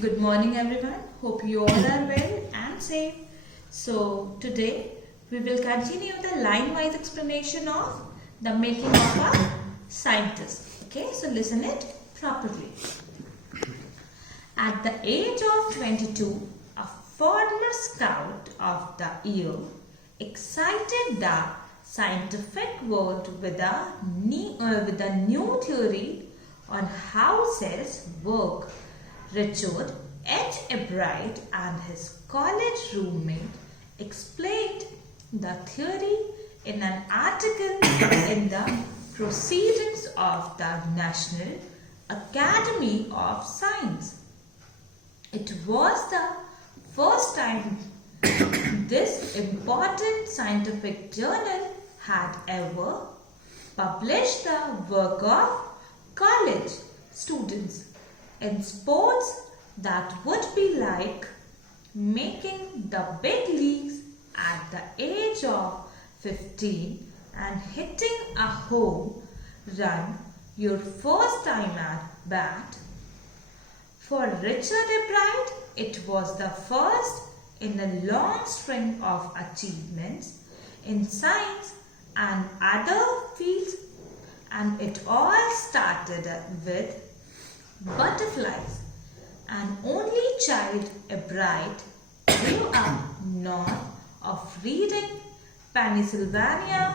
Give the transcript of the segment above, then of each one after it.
Good morning everyone. Hope you all are well and safe. So today we will continue the line-wise explanation of the making of a scientist. Okay, so listen it properly. At the age of 22, a former scout of the year excited the scientific world with a new theory on how cells work. Richard H. Ebright and his college roommate explained the theory in an article in the Proceedings of the National Academy of Science. It was the first time this important scientific journal had ever published the work of college students in sports that would be like making the big leagues at the age of 15 and hitting a home run your first time at bat. For Richard Ebright, it was the first in a long string of achievements in science and other fields, and it all started with butterflies. An only child, Ebright grew up north of Reading, Pennsylvania.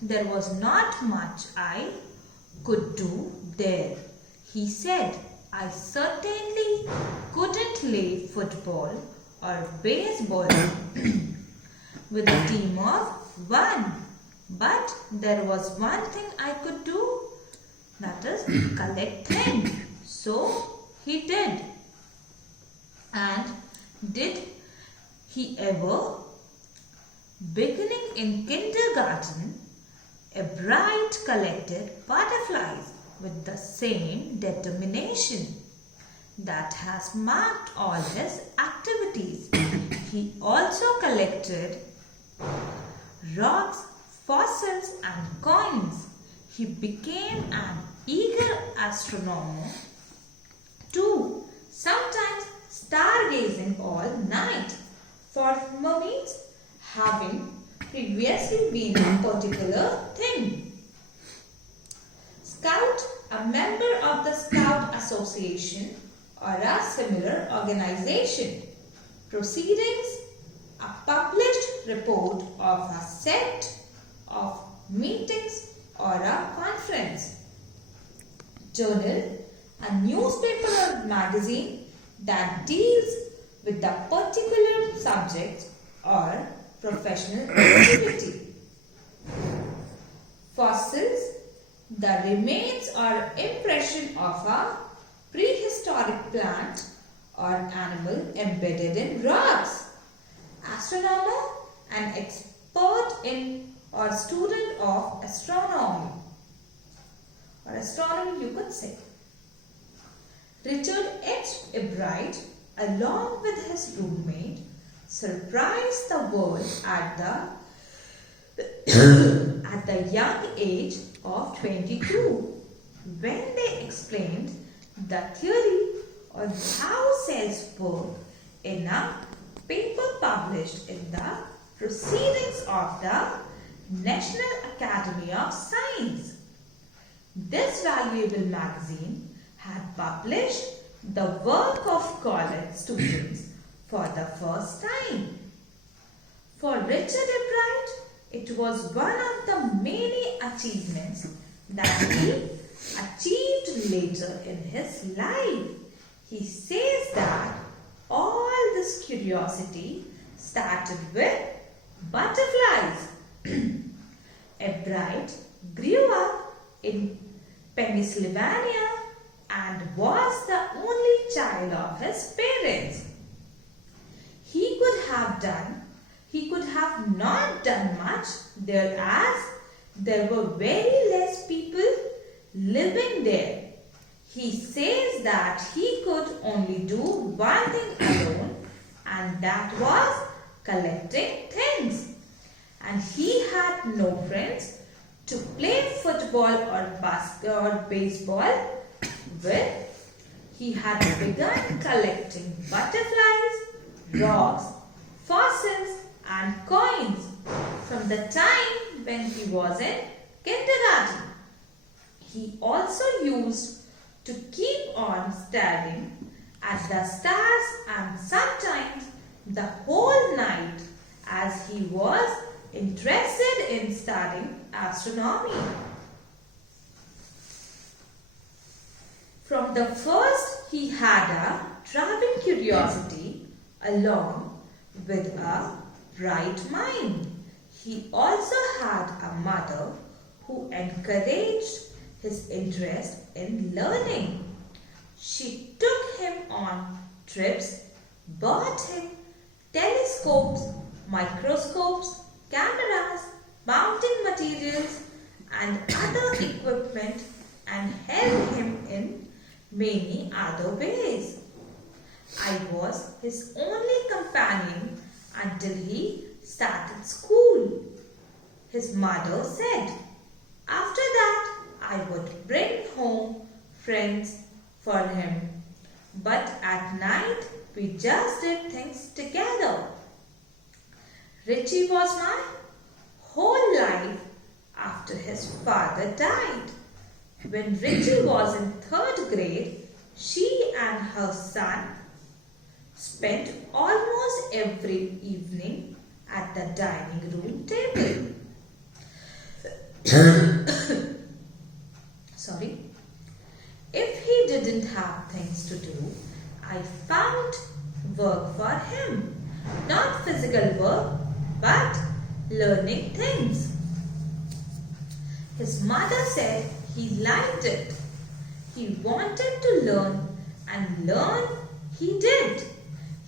There was not much I could do there. He said, I certainly couldn't play football or baseball with a team of one. But there was one thing I could do, that is collect things. So he did. And did he ever? Beginning in kindergarten, Ebright collected butterflies with the same determination that has marked all his activities. He also collected rocks, fossils and coins. He became an eager astronomer too, sometimes stargazing all night for means having previously been a particular thing. Scout, a member of the Scout Association or a similar organization. Proceedings, a published report of a set of meetings or a conference. Journal, a newspaper or magazine that deals with the particular subject or professional activity. Fossils, the remains or impression of a prehistoric plant or animal embedded in rocks. Astronomer, an expert in or student of astronomy or astronomy you could say. Richard H. Ebright, along with his roommate, surprised the world at the young age of 22 when they explained the theory on how cells work in a paper published in the Proceedings of the National Academy of Science. This valuable magazine had published the work of college students for the first time. For Richard Ebright, it was one of the many achievements that he achieved later in his life. He says that all this curiosity started with butterflies. Ebright grew up in Pennsylvania and was the only child of his parents. He could have not done much there as there were very less people living there. He says that he could only do one thing alone, and that was collecting things. And he had no friends to play football or baseball with. he had begun collecting butterflies, rocks, fossils and coins from the time when he was in kindergarten. He also used to keep on staring at the stars and sometimes the whole night as he was interested in studying astronomy. From the first, he had a driving curiosity along with a bright mind. He also had a mother who encouraged his interest in learning. She took him on trips, bought him telescopes, microscopes, cameras, mounting materials and other equipment and helped him in many other ways. I was his only companion until he started school. His mother said, after that I would bring home friends for him. But at night we just did things together. Richie was my whole life after his father died. When Richie was in 3rd grade, she and her son spent almost every evening at the dining room table. Sorry. If he didn't have things to do, I found work for him. Not physical work, but learning things. His mother said he liked it. He wanted to learn and learn he did.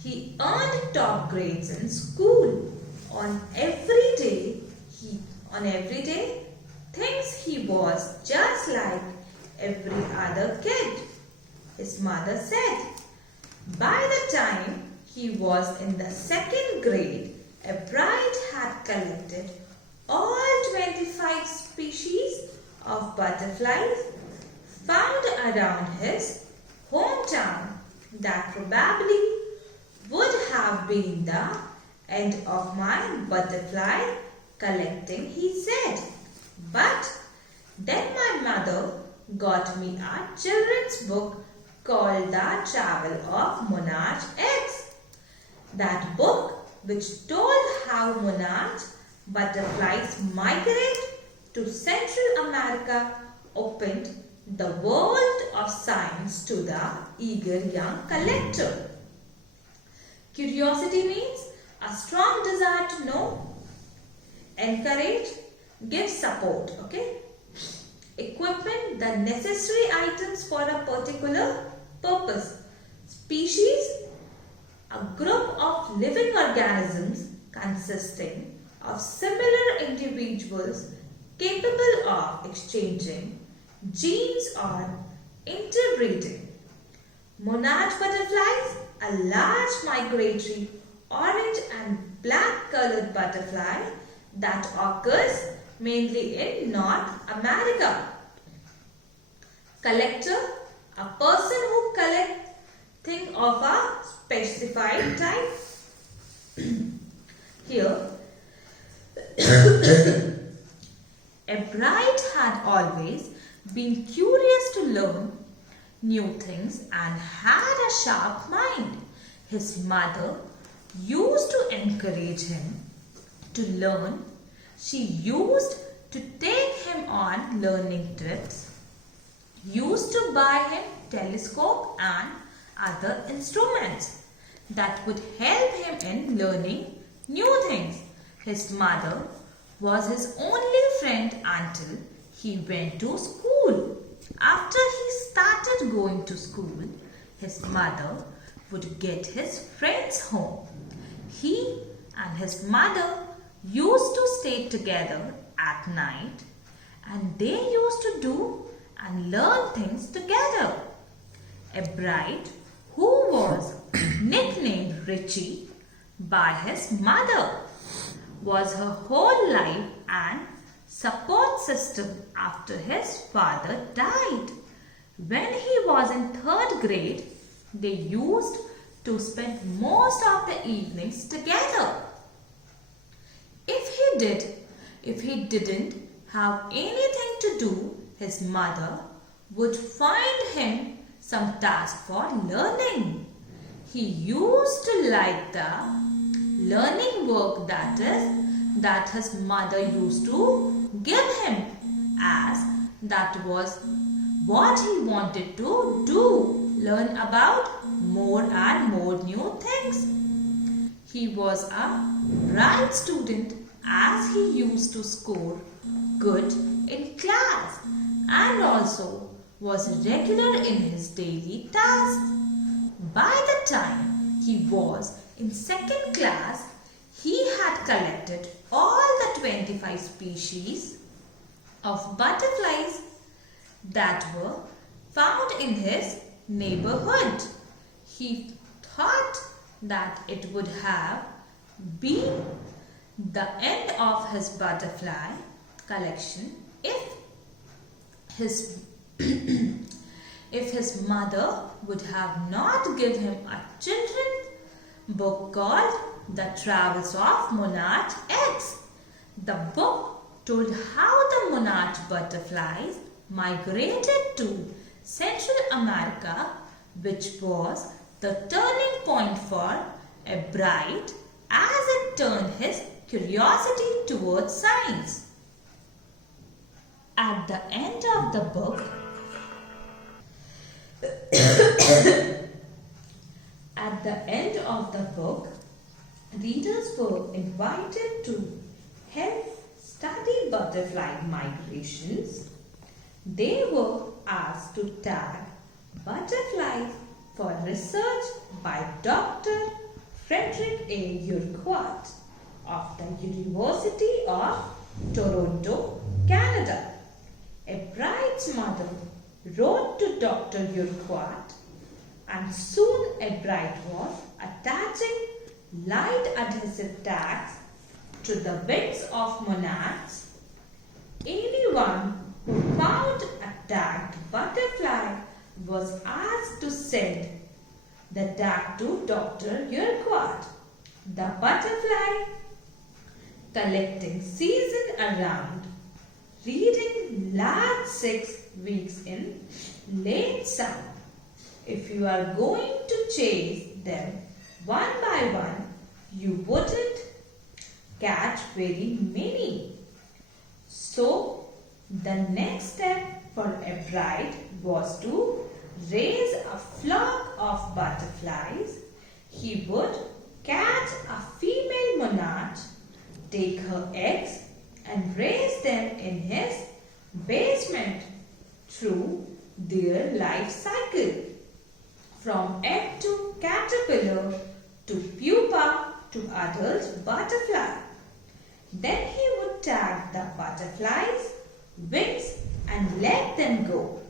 He earned top grades in school. On every day, thinks he was just like every other kid. His mother said, by the time he was in the 2nd grade, a bride had collected all 25 species of butterflies found around his hometown. That probably would have been the end of my butterfly collecting, he said. But then my mother got me a children's book called The Travel of Monarch X. That book, which told how monarch butterflies migrate to Central America, opened the world of science to the eager young collector. Curiosity means a strong desire to know, encourage, give support, okay? Equipment, the necessary items for a particular purpose. Species, a group of living organisms consisting of similar individuals capable of exchanging genes or interbreeding. Monarch butterflies, a large migratory orange and black colored butterfly that occurs mainly in North America. Collector, a person who collects things of a specified type. Here, a bride had always been curious to learn new things and had a sharp mind. His mother used to encourage him to learn. She used to take him on learning trips, used to buy him telescope and other instruments that would help him in learning new things. His mother was his only friend until he went to school. After he started going to school, his mother would get his friends home. He and his mother used to stay together at night and they used to do and learn things together. A bride who was nicknamed Richie by his mother was her whole life and support system after his father died. When he was in 3rd grade, they used to spend most of the evenings together. If he didn't have anything to do, his mother would find him some task for learning. He used to like the learning work that his mother used to give him, as that was what he wanted to do, learn about more and more new things. He was a bright student as he used to score good in class and also was regular in his daily tasks. By the time he was in 2nd class, he had collected all the 25 species of butterflies that were found in his neighborhood. He thought that it would have been the end of his butterfly collection if his if his mother would have not given him a children's book called The Travels of Monarch X. The book told how the monarch butterflies migrated to Central America, which was the turning point for Ebright as it turned his curiosity towards science. At the end of the book, readers were invited to help study butterfly migrations. They were asked to tag butterflies for research by Dr. Frederick A. Urquhart of the University of Toronto, Canada. Ebright's mother wrote to Dr. Urquhart, and soon Ebright was attaching light adhesive tags to the wings of monarchs. Anyone who found a tagged butterfly was asked to send the tag to Dr. Urquhart. The butterfly collecting season around, reading last 6 weeks in late summer. If you are going to chase them one by one, you wouldn't catch very many. So, the next step for Ebright was to raise a flock of butterflies. He would catch a female monarch, take her eggs and raise them in his basement through their life cycle, from egg to caterpillar to pupa to adult butterfly. Then he would tag the butterflies' wings and let them go.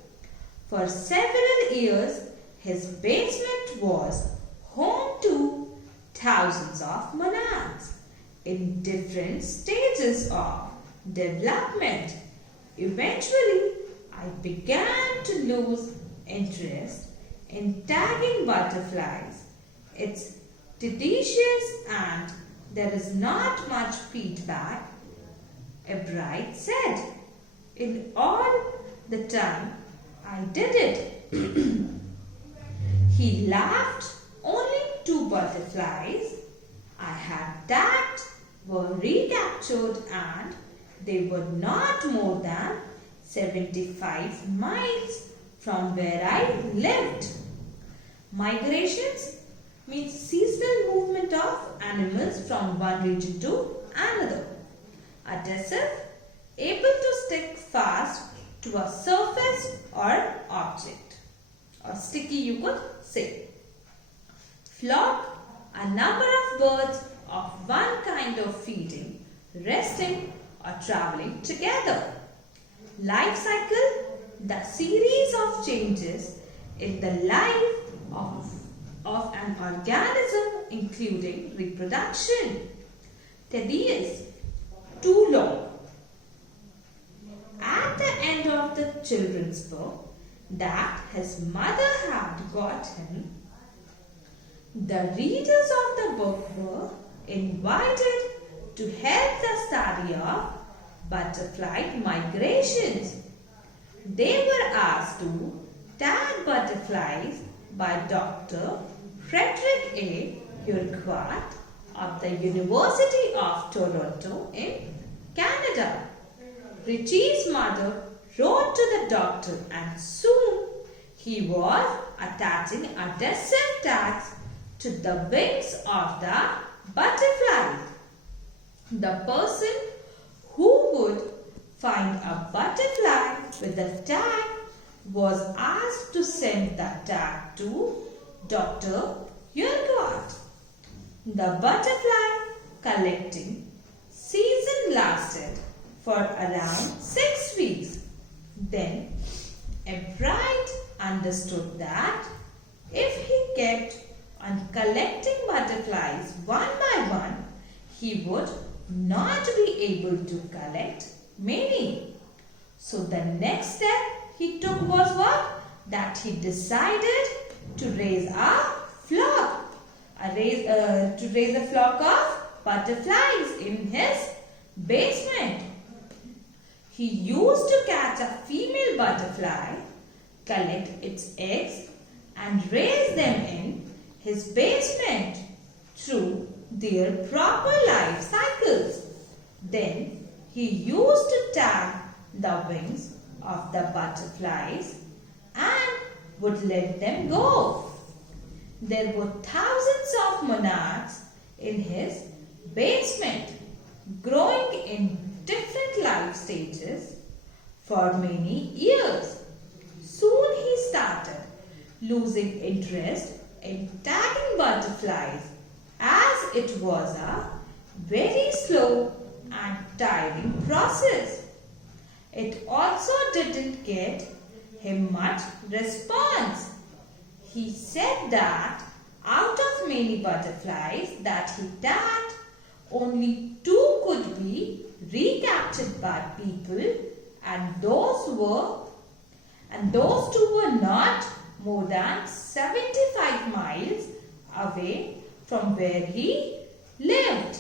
For several years, his basement was home to thousands of monarchs in different stages of development. Eventually, I began to lose interest in tagging butterflies. It's tedious and there is not much feedback, Ebright said. In all the time I did it, he laughed. Only 2 butterflies I had tagged were recaptured and they were not more than 75 miles from where I lived. Migrations means seasonal movement of animals from one region to another. Adhesive, able to stick fast to a surface or object, or sticky you could say. Flock, a number of birds of one kind of feeding, resting or traveling together. Life cycle, the series of changes in the life of an organism including reproduction. Tedious, too long. At the end of the children's book, that his mother had got him, the readers of the book were invited to help the study of butterfly migrations. They were asked to tag butterflies by Dr. Frederick A. Urquhart of the University of Toronto in Canada. Richie's mother wrote to the doctor, and soon he was attaching adhesive tags to the wings of the butterfly. The person who would find a butterfly with a tag was asked to send the tag to Dr. Urquhart. The butterfly collecting season lasted for around 6 weeks. Then Ebright understood that if he kept on collecting butterflies one by one, he would not be able to collect many. So the next step he took was what? That he decided to raise a flock. To raise a flock of butterflies in his basement. He used to catch a female butterfly, collect its eggs and raise them in his basement through their proper life cycles. Then he used to tag the wings of the butterflies and would let them go. There were thousands of monarchs in his basement, growing in different life stages for many years. Soon he started losing interest in tagging butterflies, as it was a very slow and tiring process. It also didn't get him much response. He said that out of many butterflies that he tagged, only 2 could be recaptured by people, and those 2 were not more than 75 miles away from where he lived.